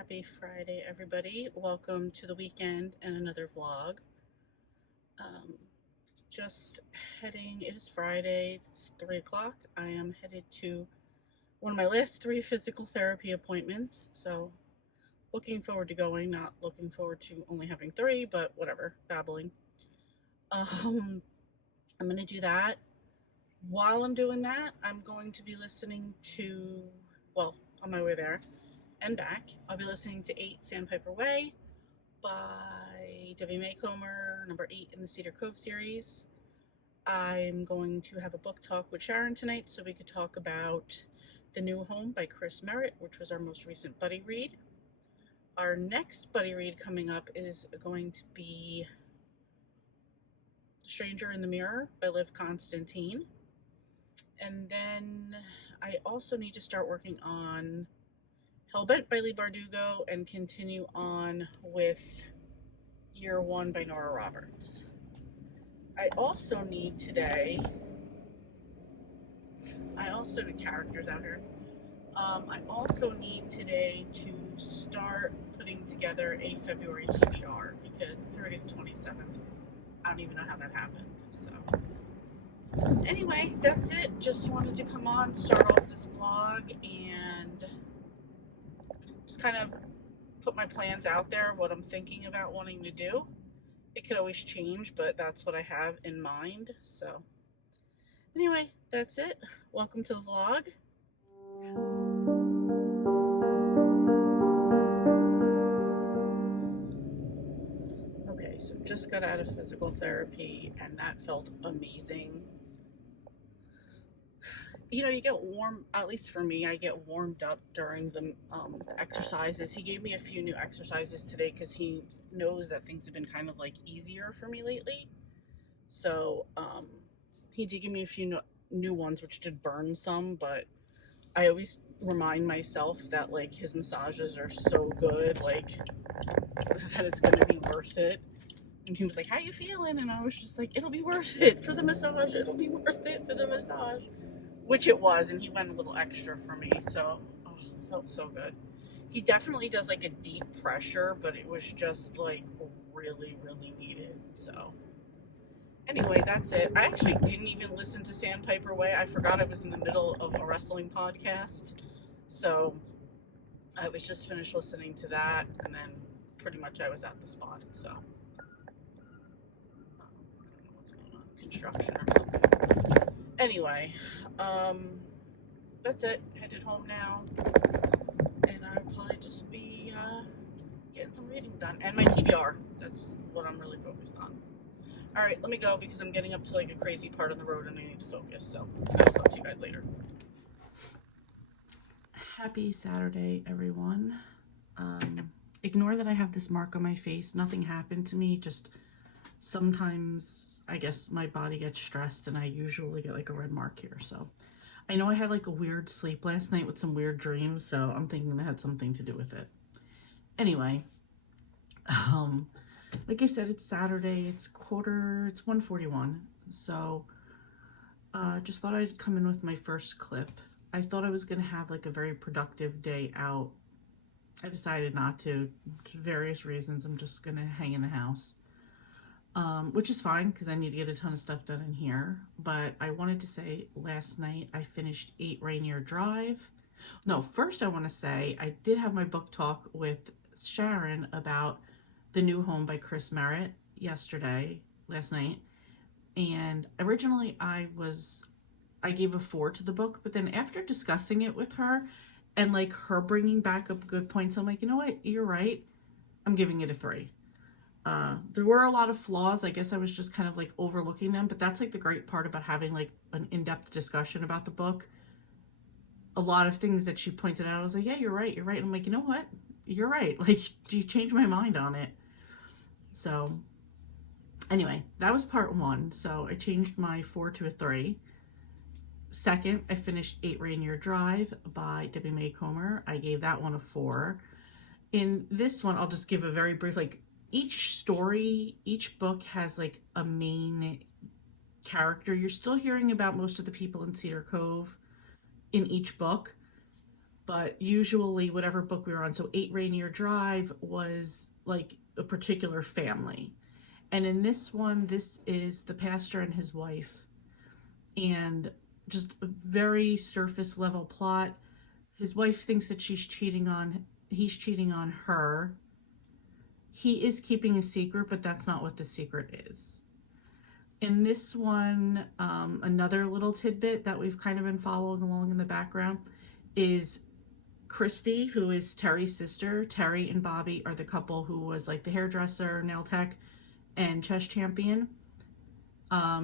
Happy Friday, everybody. Welcome to the weekend and another vlog. Um, just heading, it is Friday, it's 3 o'clock. I am headed to one of my last 3 physical therapy appointments. So, looking forward to going, not looking forward to only having 3, but whatever, babbling. I'm going to do that. While I'm doing that, I'm going to be listening to, well, on my way there and back, I'll be listening to 8 Sandpiper Way by Debbie Maycomer, number 8 in the Cedar Cove series. I'm going to have a book talk with Sharon tonight so we could talk about The New Home by Chris Merritt, which was our most recent buddy read. Our next buddy read coming up is going to be The Stranger in the Mirror by Liv Constantine. And then I also need to start working on Hellbent by Leigh Bardugo and continue on with Year One by Nora Roberts. I also need today, the characters out here. I also need today to start putting together a February TBR because it's already the 27th. I don't even know how that happened. So, anyway, that's it. Just wanted to come on, start off this vlog, and just kind of put my plans out there of what I'm thinking about wanting to do. It could always change, but that's what I have in mind. So, anyway, that's it. Welcome to the vlog. Okay, so just got out of physical therapy and that felt amazing. You know, you get warm, at least for me, I get warmed up during the exercises. He gave me a few new exercises today because he knows that things have been kind of like easier for me lately. So he did give me a few new ones, which did burn some, but I always remind myself that like his massages are so good, like that it's gonna be worth it. And he was like, how you feeling? And I was just like, it'll be worth it for the massage. It'll be worth it for the massage. Which it was, and he went a little extra for me, so it felt so good. He definitely does like a deep pressure, but it was just like really, really needed. So anyway, that's it. I actually didn't even listen to Sandpiper Way. I forgot I was in the middle of a wrestling podcast. So I was just finished listening to that, and then pretty much I was at the spot. So I don't know what's going on, construction or something. Anyway, that's it. Headed home now, and I'll probably just be getting some reading done, and my TBR. That's what I'm really focused on. All right, let me go because I'm getting up to like a crazy part on the road and I need to focus. So I'll talk to you guys later. Happy Saturday, everyone. Ignore that I have this mark on my face. Nothing happened to me. Just sometimes I guess my body gets stressed and I usually get like a red mark here. So I know I had like a weird sleep last night with some weird dreams, so I'm thinking that had something to do with it. Anyway, like I said, it's Saturday, it's 1:41, so just thought I'd come in with my first clip. I thought I was going to have like a very productive day out. I decided not to, for various reasons. I'm just going to hang in the house. Which is fine because I need to get a ton of stuff done in here. But I wanted to say last night I finished 8 Rainier Drive. No, first I want to say I did have my book talk with Sharon about The New Home by Chris Merritt last night. And originally I gave a 4 to the book, but then after discussing it with her and like her bringing back up good points, I'm like, you know what, you're right. I'm giving it a 3. There were a lot of flaws. I guess I was just kind of like overlooking them, but that's like the great part about having like an in-depth discussion about the book. A lot of things that she pointed out, I was like, yeah, you're right. And I'm like, you know what? You're right. Like, you changed my mind on it. So anyway, that was part 1. So I changed my 4 to a 3. Second, I finished 8 Rainier Drive by Debbie Maycomer. I gave that one a 4. In this one, I'll just give a very brief, like, each book has like a main character. You're still hearing about most of the people in Cedar Cove in each book, but usually whatever book we were on, so 8 Rainier Drive was like a particular family. And in this one, this is the pastor and his wife, and just a very surface level plot. His wife thinks that he's cheating on her. He is keeping a secret, but that's not what the secret is. In this one, another little tidbit that we've kind of been following along in the background is Christy, who is Terry's sister. Terry and Bobby are the couple who was like the hairdresser, nail tech, and chess champion.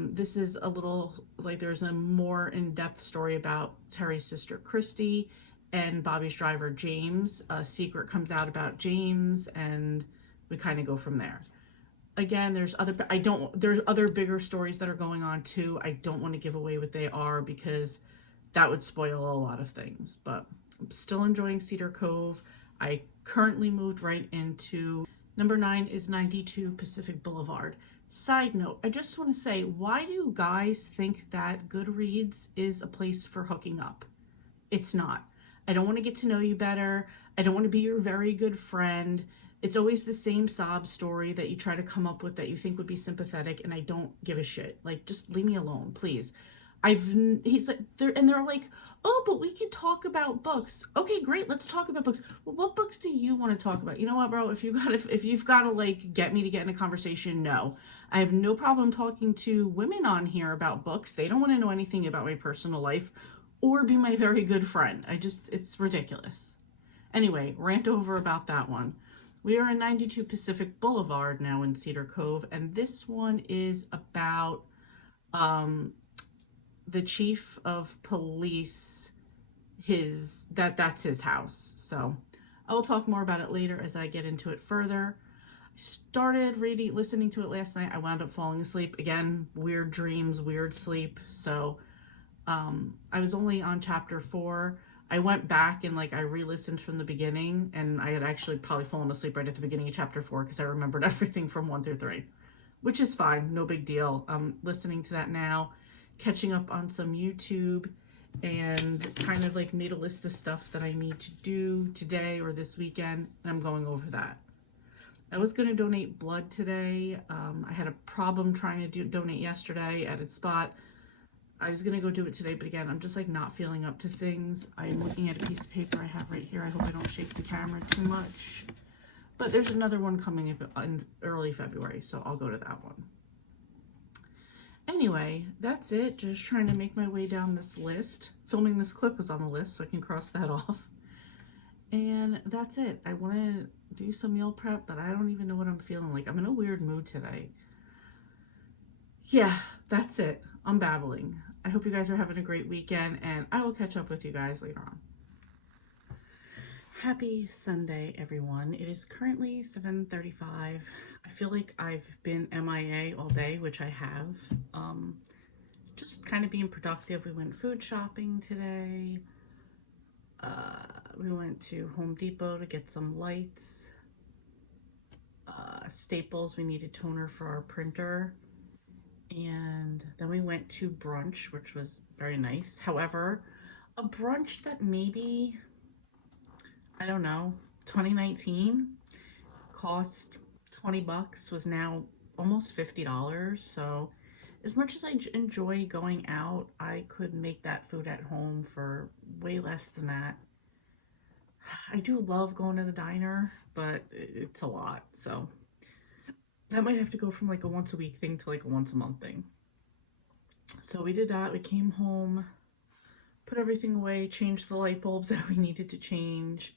This is a little, like, there's a more in-depth story about Terry's sister Christy and Bobby's driver James. A secret comes out about James, and we kind of go from there. Again, there's other bigger stories that are going on too. I don't want to give away what they are because that would spoil a lot of things, but I'm still enjoying Cedar Cove. I currently moved right into number 9 is 92 Pacific Boulevard. Side note, I just want to say, why do guys think that Goodreads is a place for hooking up? It's not. I don't want to get to know you better. I don't want to be your very good friend. It's always the same sob story that you try to come up with that you think would be sympathetic, and I don't give a shit. Like, just leave me alone, please. He's like, they're like, oh, but we could talk about books. Okay, great, let's talk about books. Well, what books do you want to talk about? You know what, bro? If you've got to like get me to get in a conversation, no. I have no problem talking to women on here about books. They don't want to know anything about my personal life or be my very good friend. It's ridiculous. Anyway, rant over about that one. We are in 92 Pacific Boulevard now in Cedar Cove, and this one is about the chief of police. That's his house. So I will talk more about it later as I get into it further. I started listening to it last night. I wound up falling asleep again. Weird dreams, weird sleep. So I was only on chapter 4. I went back and I re-listened from the beginning, and I had actually probably fallen asleep right at the beginning of chapter 4 because I remembered everything from 1 through 3, which is fine, no big deal. I'm listening to that now, catching up on some YouTube, and kind of made a list of stuff that I need to do today or this weekend, and I'm going over that. I was going to donate blood today. I had a problem trying to donate yesterday at its spot. I was going to go do it today, but again, I'm just not feeling up to things. I'm looking at a piece of paper I have right here. I hope I don't shake the camera too much. But there's another one coming in early February, so I'll go to that one. Anyway, that's it. Just trying to make my way down this list. Filming this clip was on the list, so I can cross that off. And that's it. I want to do some meal prep, but I don't even know what I'm feeling like. I'm in a weird mood today. Yeah, that's it. I'm babbling. I hope you guys are having a great weekend, and I will catch up with you guys later on. Happy Sunday, everyone. It is currently 7:35. I feel like I've been MIA all day, which I have. Just kind of being productive. We went food shopping today. We went to Home Depot to get some lights. Staples, we needed toner for our printer. And then we went to brunch, which was very nice. However, a brunch that maybe, I don't know, 2019 cost $20 was now almost $50. So as much as I enjoy going out, I could make that food at home for way less than that. I do love going to the diner, but it's a lot. So that might have to go from a once a week thing to a once a month thing. So we did that. We came home, put everything away, changed the light bulbs that we needed to change.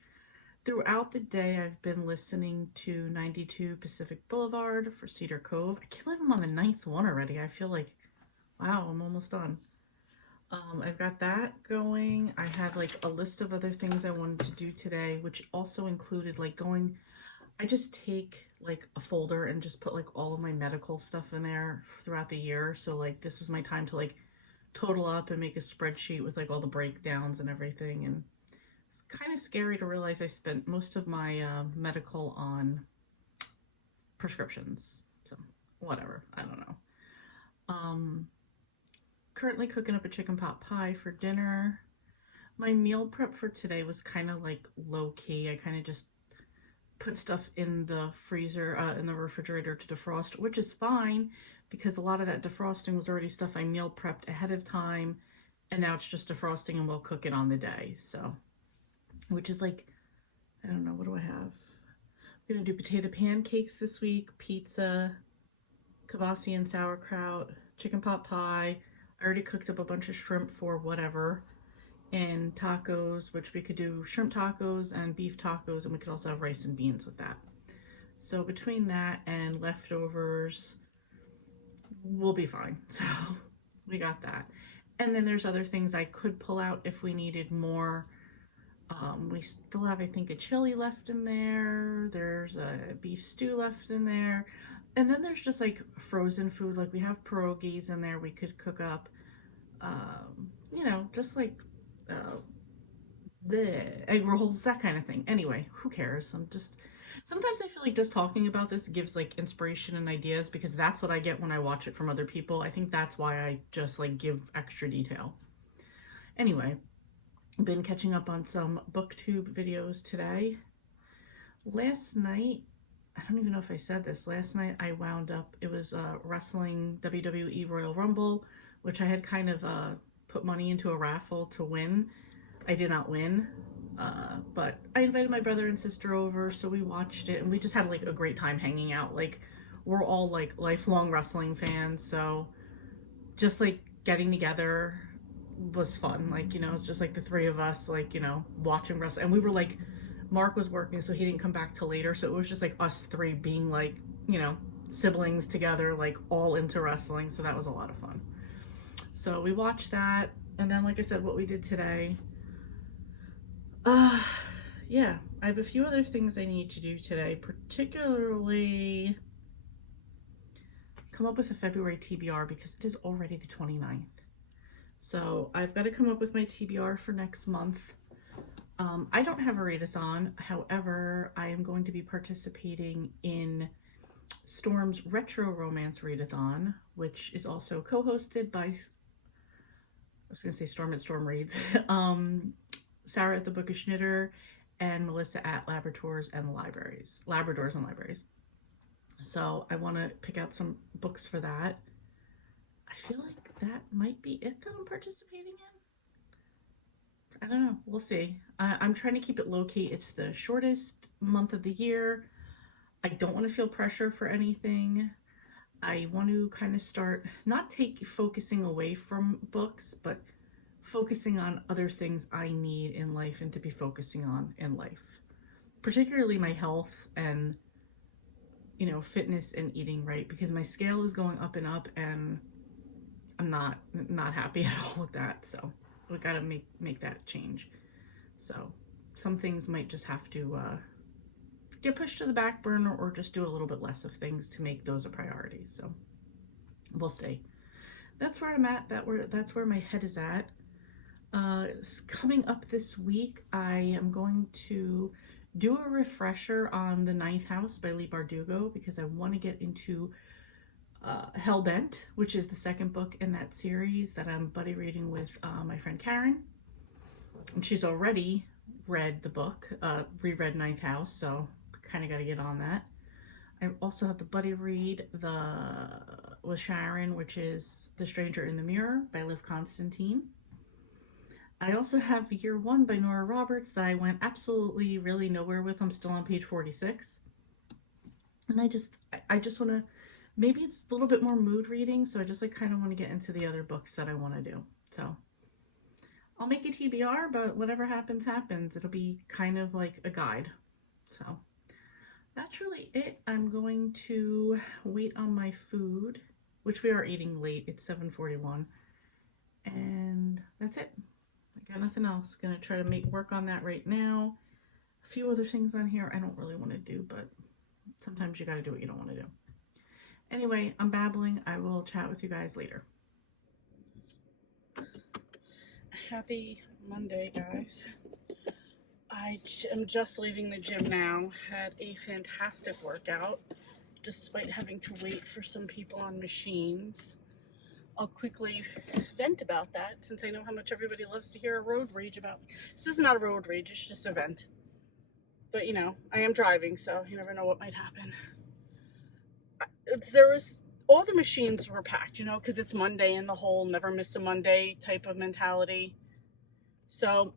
Throughout the day, I've been listening to 92 Pacific Boulevard for Cedar Cove. I can't believe I'm on the 9th one already. I feel like, wow, I'm almost done. I've got that going. I had a list of other things I wanted to do today, which also included going, I just take a folder and just put all of my medical stuff in there throughout the year. So this was my time to total up and make a spreadsheet with all the breakdowns and everything. And it's kind of scary to realize I spent most of my medical on prescriptions. So whatever, I don't know. Currently cooking up a chicken pot pie for dinner. My meal prep for today was kind of like low key. I kind of just put stuff in the freezer, in the refrigerator to defrost, which is fine because a lot of that defrosting was already stuff I meal prepped ahead of time, and now it's just defrosting and we'll cook it on the day. So, which is like, I don't know, what do I have? I'm gonna do potato pancakes this week, pizza, kibasi and sauerkraut, chicken pot pie. I already cooked up a bunch of shrimp for whatever, and tacos, which we could do shrimp tacos and beef tacos, and we could also have rice and beans with that. So between that and leftovers, we'll be fine. So we got that. And then there's other things I could pull out if we needed more. We still have, I think, a chili left in there. There's a beef stew left in there. And then there's just like frozen food. Like we have pierogies in there we could cook up. You know, just like the egg rolls, that kind of thing. Anyway, who cares? Sometimes I feel like just talking about this gives like inspiration and ideas because that's what I get when I watch it from other people. I think that's why I just like give extra detail. Anyway, I've been catching up on some booktube videos today. Last night, I don't even know if I said this, last night I wound up, it was wrestling WWE Royal Rumble, which I had kind of put money into a raffle to win. I did not win, but I invited my brother and sister over, so we watched it, and we just had like a great time hanging out. Like, we're all like lifelong wrestling fans, so just like getting together was fun. Like, you know, just like the three of us, like, you know, watching wrestling. And we were like, Mark was working, so he didn't come back till later, so it was just like us three being like, you know, siblings together, like all into wrestling, so that was a lot of fun. So we watched that, and then like I said, what we did today, yeah, I have a few other things I need to do today, particularly come up with a February TBR because it is already the 29th. So I've got to come up with my TBR for next month. I don't have a readathon. However, I am going to be participating in Storm's Retro Romance Readathon, which is also co-hosted by, I was going to say Storm at Storm Reads, Sarah at the Bookish Knitter, and Melissa at Labradors and Libraries. So I want to pick out some books for that. I feel like that might be it that I'm participating in. I don't know. We'll see. I'm trying to keep it low-key. It's the shortest month of the year. I don't want to feel pressure for anything. I want to kind of start, not focusing away from books, but focusing on other things I need in life and to be focusing on in life. Particularly my health and, you know, fitness and eating right, because my scale is going up and up and I'm not happy at all with that. So we got to make that change. So some things might just have to get pushed to the back burner, or just do a little bit less of things to make those a priority. So we'll see. That's where I'm at. That's where my head is at. Coming up this week, I am going to do a refresher on The Ninth House by Leigh Bardugo because I want to get into Hellbent, which is the second book in that series that I'm buddy reading with my friend Karen, and she's already read the book, reread Ninth House, so kind of got to get on that. I also have the buddy read with Sharon, which is The Stranger in the Mirror by Liv Constantine. I also have Year One by Nora Roberts that I went absolutely really nowhere with. I'm still on page 46, and I just want to, maybe it's a little bit more mood reading, so I just like kind of want to get into the other books that I want to do. So I'll make a TBR, but whatever happens, happens. It'll be kind of like a guide. So that's really it. I'm going to wait on my food, which we are eating late. It's 7:41, and that's it. I got nothing else. Gonna try to work on that right now. A few other things on here I don't really want to do, but sometimes you got to do what you don't want to do. Anyway, I'm babbling. I will chat with you guys later. Happy Monday, guys. I am just leaving the gym now. Had a fantastic workout, despite having to wait for some people on machines. I'll quickly vent about that, since I know how much everybody loves to hear a road rage about me. This is not a road rage, it's just a vent. But, you know, I am driving, so you never know what might happen. There was, all the machines were packed, you know, because it's Monday and the whole never miss a Monday type of mentality. So,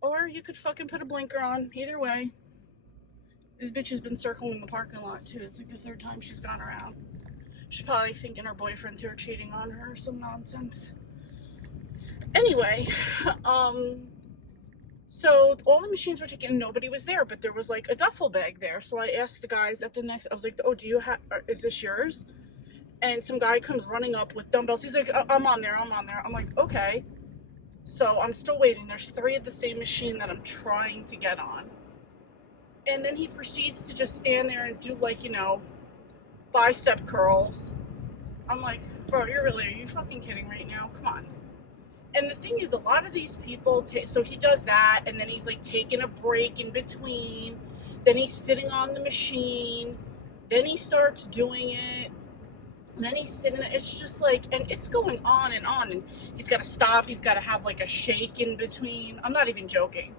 or you could fucking put a blinker on. Either way. This bitch has been circling the parking lot, too. It's like the third time she's gone around. She's probably thinking her boyfriend's here cheating on her or some nonsense. Anyway, so all the machines were taken and nobody was there, but there was like a duffel bag there. So I asked the guys at the next, I was like, oh, do you have, is this yours? And some guy comes running up with dumbbells. He's like, I'm on there. I'm like, okay. So I'm still waiting. There's 3 of the same machine that I'm trying to get on. And then he proceeds to just stand there and do, like, you know, bicep curls. I'm like, bro, are you fucking kidding right now? Come on. And the thing is, a lot of these people, so he does that, and then he's like taking a break in between, then he's sitting on the machine, then he starts doing it, and then he's sitting there. It's just like, and it's going on, and he's got to stop, he's got to have like a shake in between. I'm not even joking.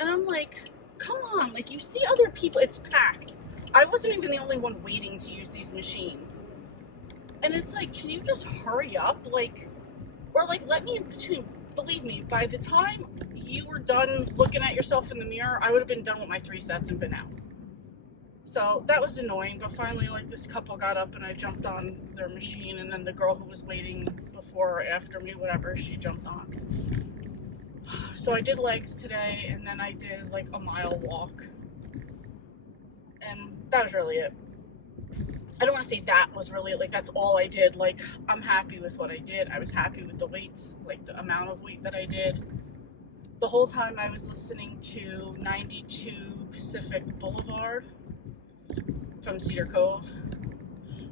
And I'm like, come on, like, you see other people, it's packed. I wasn't even the only one waiting to use these machines. And it's like, can you just hurry up? Like, or like, let me in between. Believe me, by the time you were done looking at yourself in the mirror, I would have been done with my 3 sets and been out. So that was annoying, but finally, like, this couple got up and I jumped on their machine, and then the girl who was waiting before or after me, whatever, she jumped on. So I did legs today, and then I did like a mile walk, and that was really it. I don't want to say that was really it, like that's all I did. Like, I'm happy with what I did. I was happy with the weights, like the amount of weight that I did. The whole time I was listening to 92 Pacific Boulevard from Cedar Cove.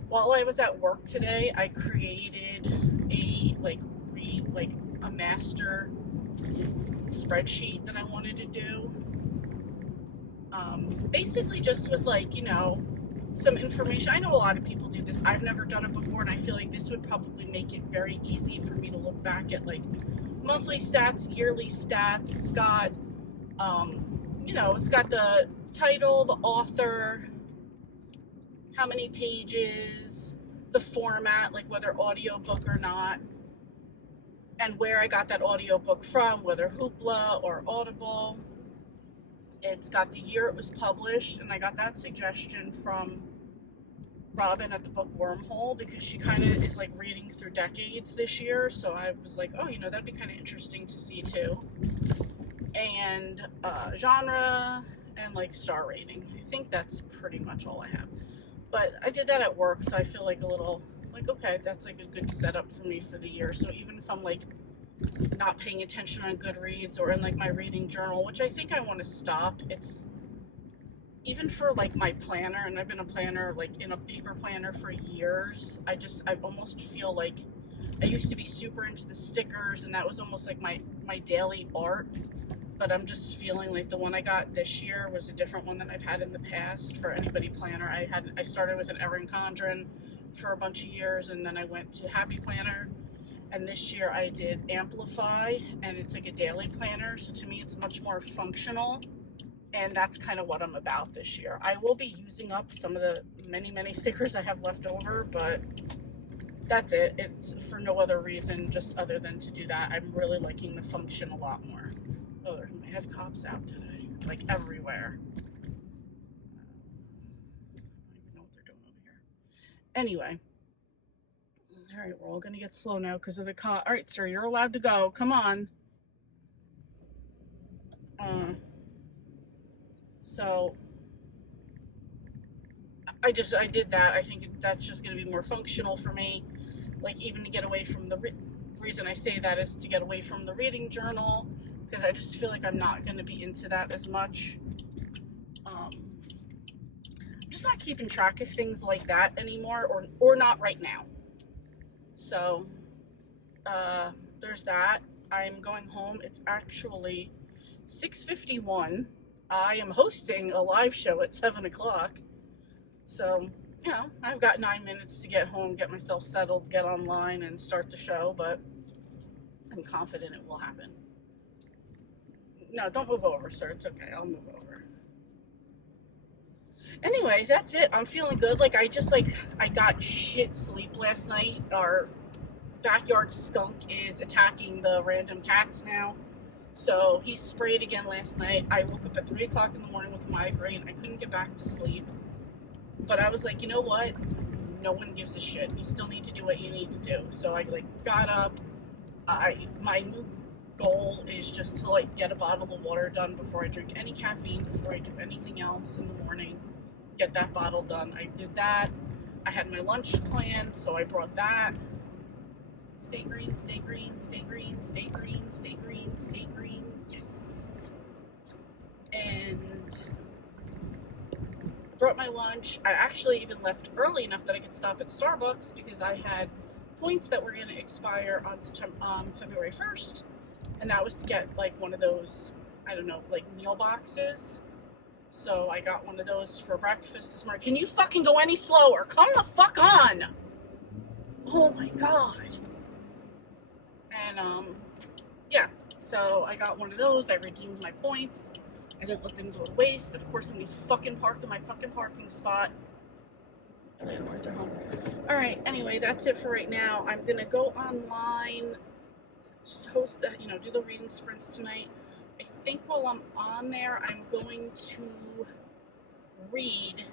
While I was at work today, I created a a master spreadsheet that I wanted to do. Basically just with, like, you know, some information. I know a lot of people do this. I've never done it before, and I feel like this would probably make it very easy for me to look back at, like, monthly stats, yearly stats. It's got, you know, it's got the title, the author, how many pages, the format, like whether audiobook or not, and where I got that audiobook from, whether Hoopla or Audible. It's got the year it was published, and I got that suggestion from Robin at the book Wormhole, because she kind of is like reading through decades this year, so I was like, oh, you know, that'd be kind of interesting to see too. And genre and like star rating. I think that's pretty much all I have. But I did that at work, so I feel like a little like, okay, that's like a good setup for me for the year. So even if I'm like not paying attention on Goodreads or in like my reading journal, which I think I want to stop, it's even for like my planner, and I've been a planner, like in a paper planner for years. I almost feel like I used to be super into the stickers, and that was almost like my daily art. But I'm just feeling like the one I got this year was a different one than I've had in the past. For anybody planner, I started with an Erin Condren for a bunch of years, and then I went to Happy Planner, and this year I did Amplify, and it's like a daily planner. So to me, it's much more functional, and that's kind of what I'm about this year. I will be using up some of the many stickers I have left over, but that's it. It's for no other reason, just other than to do that. I'm really liking the function a lot more. Oh, they had cops out today, like everywhere. I don't even know what they're doing over here. Anyway, all right, we're all gonna get slow now because of the cop. All right, sir, you're allowed to go. Come on. So I did that. I think that's just gonna be more functional for me. Like, even to get away from the reason I say that is to get away from the reading journal, because I just feel like I'm not going to be into that as much. I'm just not keeping track of things like that anymore, or not right now. So there's that. I'm going home. It's actually 6:51. I am hosting a live show at 7 o'clock. So you know, I've got 9 minutes to get home, get myself settled, get online, and start the show, but I'm confident it will happen. No, don't move over, sir. It's okay. I'll move over. Anyway, that's it. I'm feeling good. Like, I got shit sleep last night. Our backyard skunk is attacking the random cats now. So he sprayed again last night. I woke up at 3 o'clock in the morning with a migraine. I couldn't get back to sleep. But I was like, you know what? No one gives a shit. You still need to do what you need to do. So I got up. My new goal is just to get a bottle of water done before I drink any caffeine, before I do anything else in the morning. Get that bottle done. I did that. I had my lunch planned, so I brought that. Stay green, stay green, stay green, stay green, stay green, stay green. Yes. And I brought my lunch. I actually even left early enough that I could stop at Starbucks because I had points that were going to expire on February 1st. And that was to get one of those, I don't know, meal boxes. So I got one of those for breakfast this morning. Can you fucking go any slower? Come the fuck on! Oh my god. And, yeah. So I got one of those. I redeemed my points. I didn't let them go to waste. Of course, somebody's fucking parked in my fucking parking spot. And I went home. Alright, anyway, that's it for right now. I'm gonna go online, host the, do the reading sprints tonight. I think while I'm on there, I'm going to read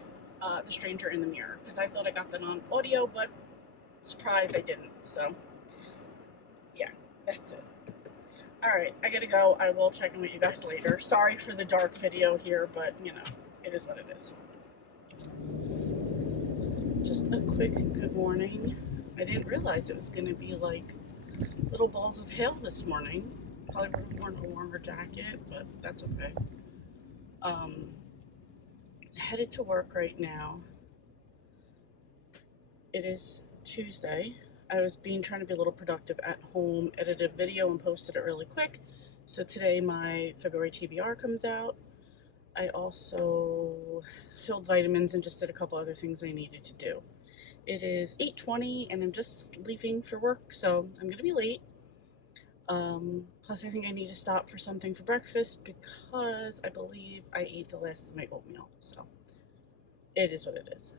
The Stranger in the Mirror, because I thought I got that on audio, but surprise, I didn't. So, yeah, that's it. Alright, I gotta go. I will check in with you guys later. Sorry for the dark video here, but, it is what it is. Just a quick good morning. I didn't realize it was going to be little balls of hail this morning. Probably would have worn a warmer jacket, but that's okay. Headed to work right now. It is Tuesday. I was trying to be a little productive at home, edited a video and posted it really quick. So today my February TBR comes out. I also filled vitamins and just did a couple other things I needed to do. It is 8:20 and I'm just leaving for work, so I'm going to be late. Plus I think I need to stop for something for breakfast because I believe I ate the last of my oatmeal, so it is what it is.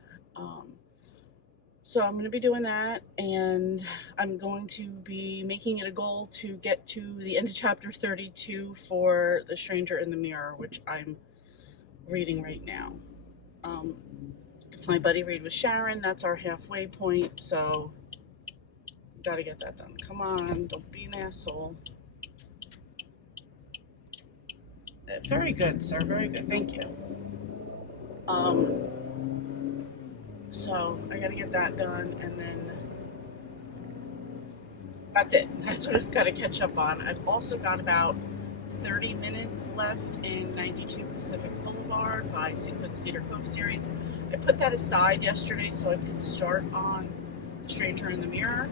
So I'm going to be doing that, and I'm going to be making it a goal to get to the end of chapter 32 for The Stranger in the Mirror, which I'm reading right now. It's my buddy read with Sharon. That's our halfway point, so gotta get that done. Come on, don't be an asshole. Very good, sir. Very good. Thank you. So I gotta get that done, and then that's it. That's what I've got to catch up on. I've also got about 30 minutes left in 92 Pacific Boulevard by for the Cedar Cove series. I put that aside yesterday so I could start on Stranger in the Mirror.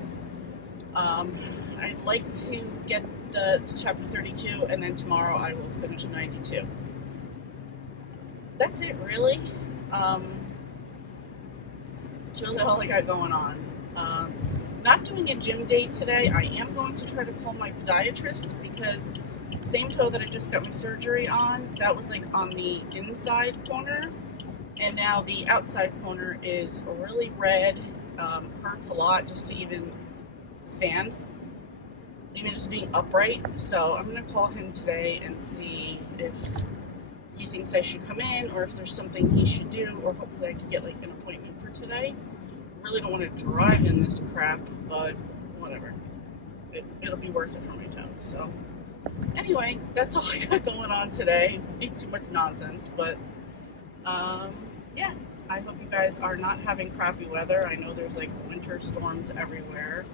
I'd like to get to chapter 32, and then tomorrow I will finish 92. That's it, really. It's really all I got going on. Not doing a gym day today. I am going to try to call my podiatrist because the same toe that I just got my surgery on, that was on the inside corner, and now the outside corner is really red. Hurts a lot just to even stand, even just being upright. So I'm going to call him today and see if he thinks I should come in or if there's something he should do, or hopefully I can get an appointment for today. Really don't want to drive in this crap, but whatever. It'll be worth it for my toe. So anyway, that's all I got going on today. Ain't too much nonsense, but yeah, I hope you guys are not having crappy weather. I know there's winter storms everywhere.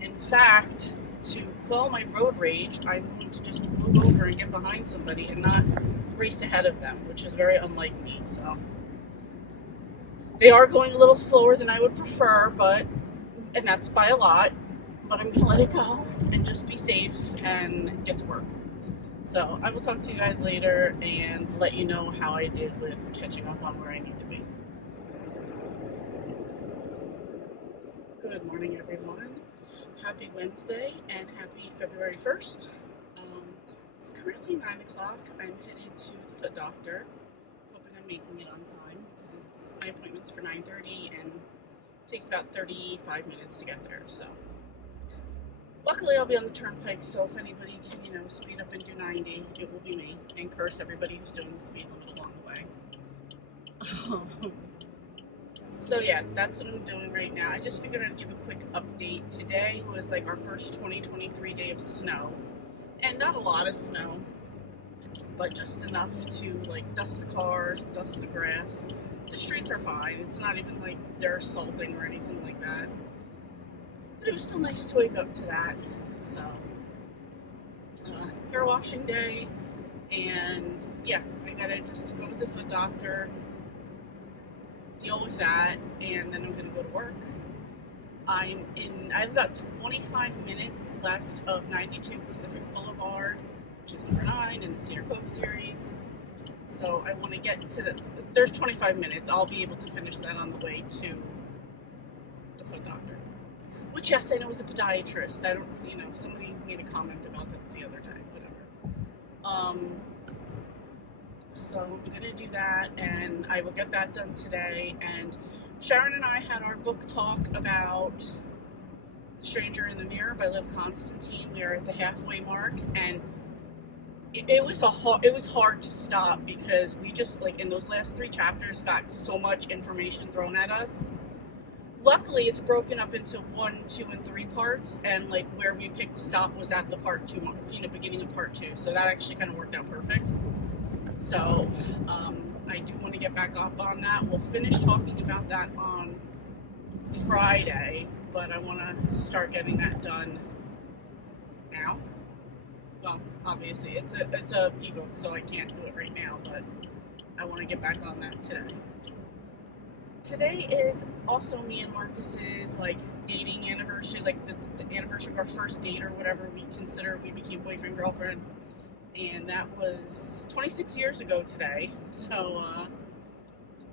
In fact, to quell my road rage, I'm going to just move over and get behind somebody and not race ahead of them, which is very unlike me. So they are going a little slower than I would prefer, and that's by a lot, but I'm going to let it go and just be safe and get to work. So I will talk to you guys later and let you know how I did with catching up on where I need to be. Good morning, everyone. Happy Wednesday and happy February 1st. It's currently 9 o'clock. I'm headed to the foot doctor, hoping I'm making it on time because my appointment's for 9:30 and it takes about 35 minutes to get there. So, luckily, I'll be on the turnpike, so if anybody can, speed up and do 90, it will be me, and curse everybody who's doing the speed limit along the way. So yeah, that's what I'm doing right now. I just figured I'd give a quick update. Today was like our first 2023 day of snow. And not a lot of snow, but just enough to like dust the cars, dust the grass. The streets are fine. It's not even like they're salting or anything like that. But it was still nice to wake up to that. So, hair washing day. And yeah, I gotta just go to the foot doctor, deal with that, and then I'm gonna go to work. I have about 25 minutes left of 92 Pacific Boulevard, which is number 9 in the Cedar Cove series. So I want to get to there's 25 minutes. I'll be able to finish that on the way to the foot doctor. Which, yes, I know is a podiatrist. I don't, somebody made a comment about that the other day, whatever. So I'm gonna do that, and I will get that done today. And Sharon and I had our book talk about The Stranger in the Mirror by Liv Constantine. We are at the halfway mark, and it was hard to stop because we just, like, in those last 3 chapters got so much information thrown at us. Luckily, it's broken up into 1, 2, and 3 parts, and like where we picked to stop was at the part 2, beginning of part 2. So that actually kind of worked out perfect. So, I do want to get back up on that. We'll finish talking about that on Friday, but I want to start getting that done now. Well, obviously, it's a ebook, so I can't do it right now, but I want to get back on that today. Today is also me and Marcus's, like, dating anniversary, like the anniversary of our first date or whatever we became boyfriend, girlfriend. And that was 26 years ago today. So,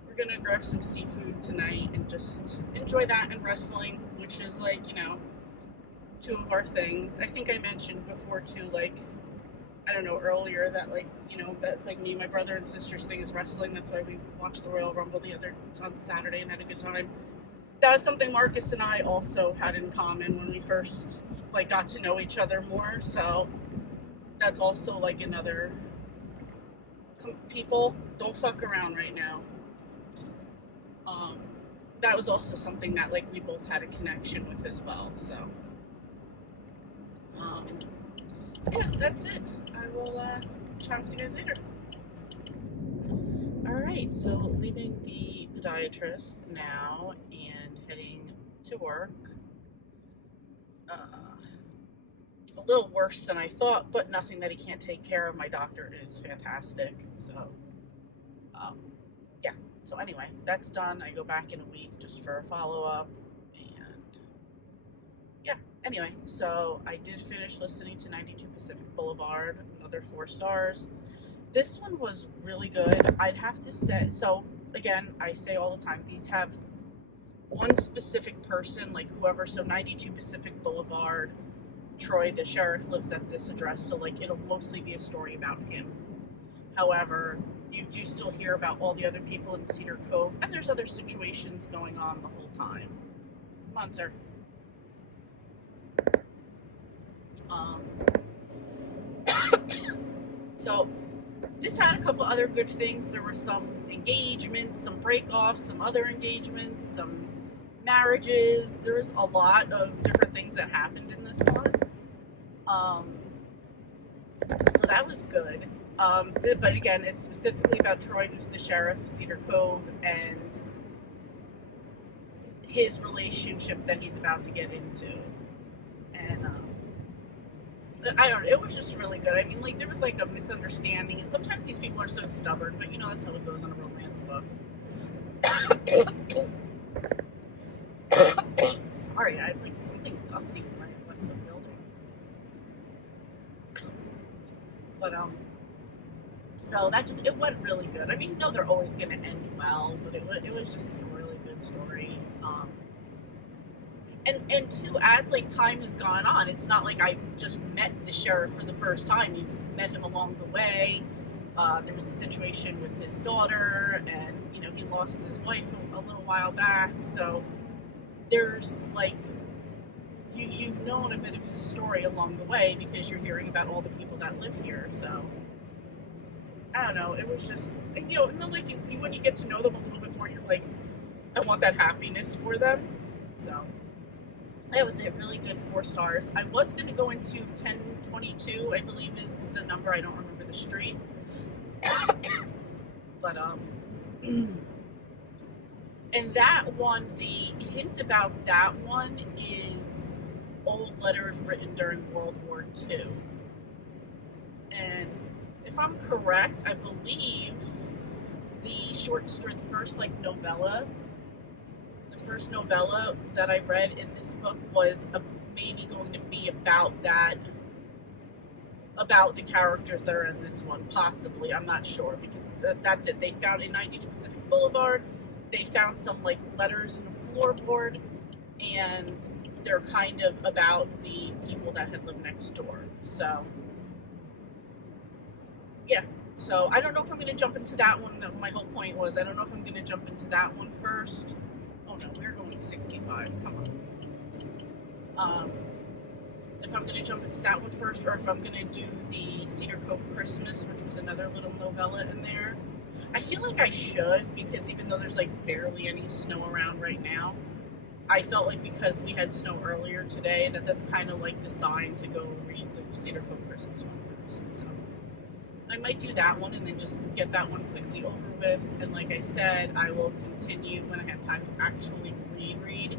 we're gonna grab some seafood tonight and just enjoy that, and wrestling, which is like, 2 of our things. I think I mentioned before too, like, I don't know, earlier that, like, that's like me, my brother and sister's thing is wrestling. That's why we watched the Royal Rumble on Saturday and had a good time. That was something Marcus and I also had in common when we first, like, got to know each other more. So that's also like another, people, don't fuck around right now. That was also something that, like, we both had a connection with as well. So yeah, that's it. I will chat with you guys later. Alright, so leaving the podiatrist now and heading to work. A little worse than I thought, but nothing that he can't take care of. My doctor is fantastic. So, yeah. So anyway, that's done. I go back in a week just for a follow-up. And, yeah. Anyway, so I did finish listening to 92 Pacific Boulevard, another 4 stars. This one was really good. I'd have to say, so, again, I say all the time, these have one specific person, like whoever, so 92 Pacific Boulevard, Troy, the sheriff, lives at this address, so, like, it'll mostly be a story about him. However, you do still hear about all the other people in Cedar Cove, and there's other situations going on the whole time. Come on, sir. So, this had a couple other good things. There were some engagements, some break-offs, some other engagements, some marriages. There was a lot of different things that happened in this one. So that was good. But again, it's specifically about Troy, who's the sheriff of Cedar Cove, and his relationship that he's about to get into. And, I don't know, it was just really good. I mean, like, there was, like, a misunderstanding, and sometimes these people are so stubborn, but, that's how it goes in a romance book. Sorry, I have, like, something dusty when I left the building. But, so that it went really good. I mean, they're always going to end well, but it was just a really good story. and two, as like time has gone on, it's not like I just met the sheriff for the first time. You've met him along the way. There was a situation with his daughter, and you know, he lost his wife a little while back. So there's like you've known a bit of his story along the way because you're hearing about all the people that live here. So I don't know. It was just, you know, and then like when you get to know them a little bit more, you're like, I want that happiness for them. So that was it. Really good. 4 stars. I was going to go into 1022, I believe is the number. I don't remember the street. But and that one, the hint about that one is old letters written during World War II. And if I'm correct, I believe the short story, the first like novella, the first novella that I read in this book was maybe going to be about that, about the characters that are in this one, possibly. I'm not sure, because that's it. They found in 92 Pacific Boulevard, they found some like letters in the floorboard, and they're kind of about the people that had lived next door. So yeah, so I don't know if I'm going to jump into that one. My whole point was, I don't know if I'm going to jump into that one first. Oh no, we're going 65. Come on. If I'm going to jump into that one first, or if I'm going to do the Cedar Cove Christmas, which was another little novella in there. I feel like I should, because even though there's like barely any snow around right now, I felt like because we had snow earlier today, that's kind of like the sign to go read the Cedar Cove Christmas one first. So I might do that one and then just get that one quickly over with. And like I said, I will continue when I have time to actually read.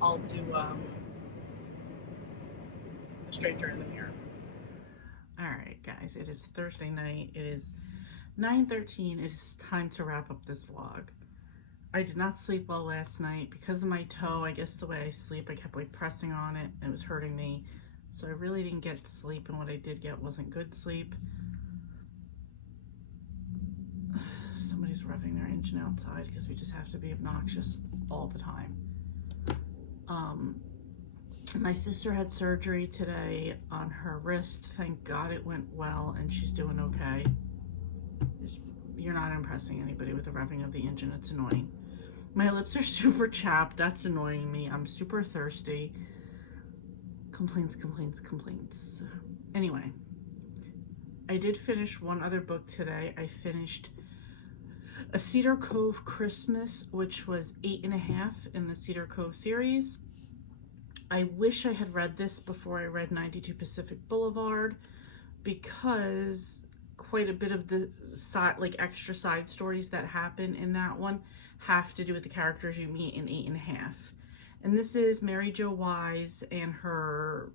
I'll do A Stranger in the Mirror. All right, guys, it is Thursday night. It is 9:13. It is time to wrap up this vlog. I did not sleep well last night because of my toe. I guess the way I sleep, I kept like pressing on it and it was hurting me. So I really didn't get sleep, and what I did get wasn't good sleep. Somebody's revving their engine outside because we just have to be obnoxious all the time. My sister had surgery today on her wrist. Thank God it went well and she's doing okay. You're not impressing anybody with the revving of the engine. It's annoying. My lips are super chapped. That's annoying me. I'm super thirsty. Complaints. Anyway, I did finish one other book today. I finished A Cedar Cove Christmas, which was 8.5 in the Cedar Cove series. I wish I had read this before I read 92 Pacific Boulevard, because quite a bit of the side, like extra side stories that happen in that one have to do with the characters you meet in 8.5. And this is Mary Jo Wise and her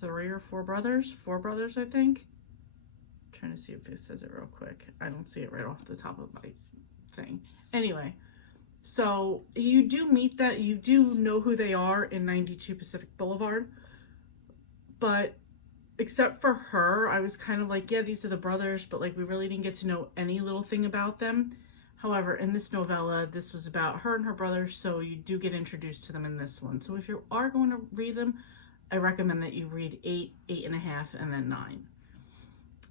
3 or 4 brothers. 4 brothers, I think. I'm trying to see if it says it real quick. I don't see it right off the top of my thing. Anyway, so you do meet that, you do know who they are in 92 Pacific Boulevard, but except for her, I was kind of like, yeah, these are the brothers, but like we really didn't get to know any little thing about them. However, in this novella, this was about her and her brother, so you do get introduced to them in this one. So if you are going to read them, I recommend that you read 8, 8.5, and then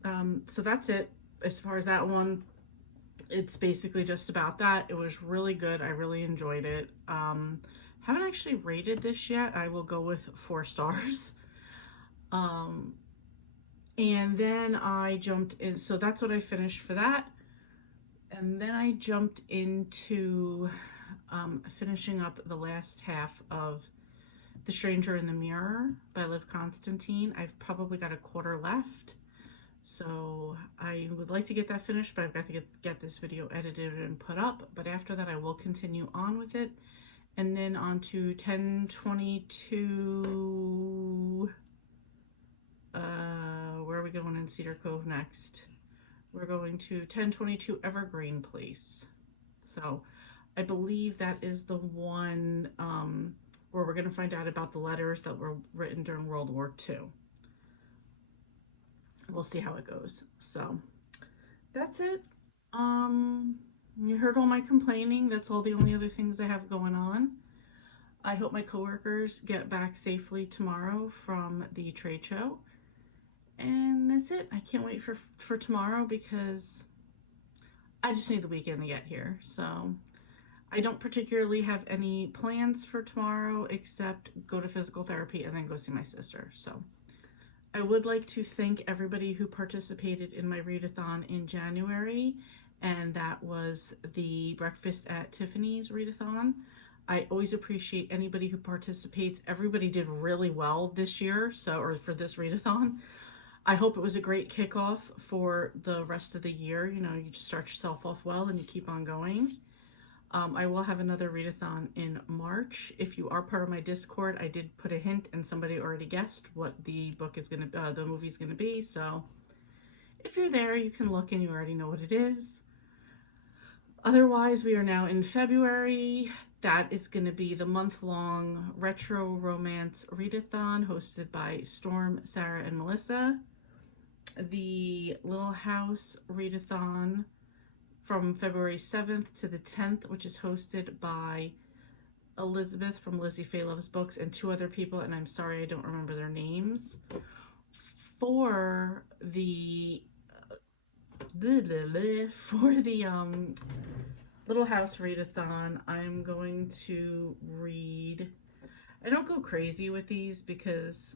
9. So that's it. As far as that one, it's basically just about that. It was really good. I really enjoyed it. Haven't actually rated this yet. I will go with 4 stars. And then I jumped in, so that's what I finished for that. And then I jumped into finishing up the last half of The Stranger in the Mirror by Liv Constantine. I've probably got a quarter left. So I would like to get that finished, but I've got to get this video edited and put up. But after that, I will continue on with it. And then on to 1022. Where are we going in Cedar Cove next? We're going to 1022 Evergreen Place. So I believe that is the one where we're going to find out about the letters that were written during World War II. We'll see how it goes. So that's it. You heard all my complaining. That's all the only other things I have going on. I hope my coworkers get back safely tomorrow from the trade show. And that's it. I can't wait for tomorrow because I just need the weekend to get here. So I don't particularly have any plans for tomorrow except go to physical therapy and then go see my sister. So I would like to thank everybody who participated in my readathon in January, and that was the Breakfast at Tiffany's readathon. I always appreciate anybody who participates. Everybody did really well this year, or for this readathon. I hope it was a great kickoff for the rest of the year. You know, you just start yourself off well and you keep on going. I will have another readathon in March. If you are part of my Discord, I did put a hint and somebody already guessed what the book is going to, the movie is going to be. So if you're there, you can look and you already know what it is. Otherwise, we are now in February. That is going to be the month-long retro romance readathon hosted by Storm, Sarah, and Melissa. The Little House readathon from February 7th to the 10th, which is hosted by Elizabeth from Lizzie Faye Loves Books and 2 other people, and I'm sorry I don't remember their names. For the Little House readathon, I'm going to read. I don't go crazy with these because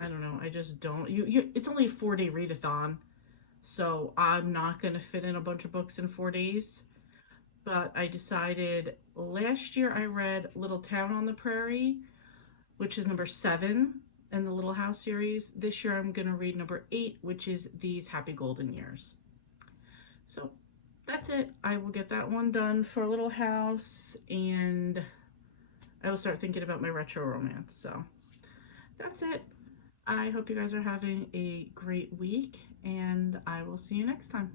I don't know. I just don't. It's only a 4-day readathon, so I'm not going to fit in a bunch of books in 4 days. But I decided last year I read Little Town on the Prairie, which is number 7 in the Little House series. This year I'm going to read number 8, which is These Happy Golden Years. So that's it. I will get that one done for Little House, and I will start thinking about my retro romance. So that's it. I hope you guys are having a great week, and I will see you next time.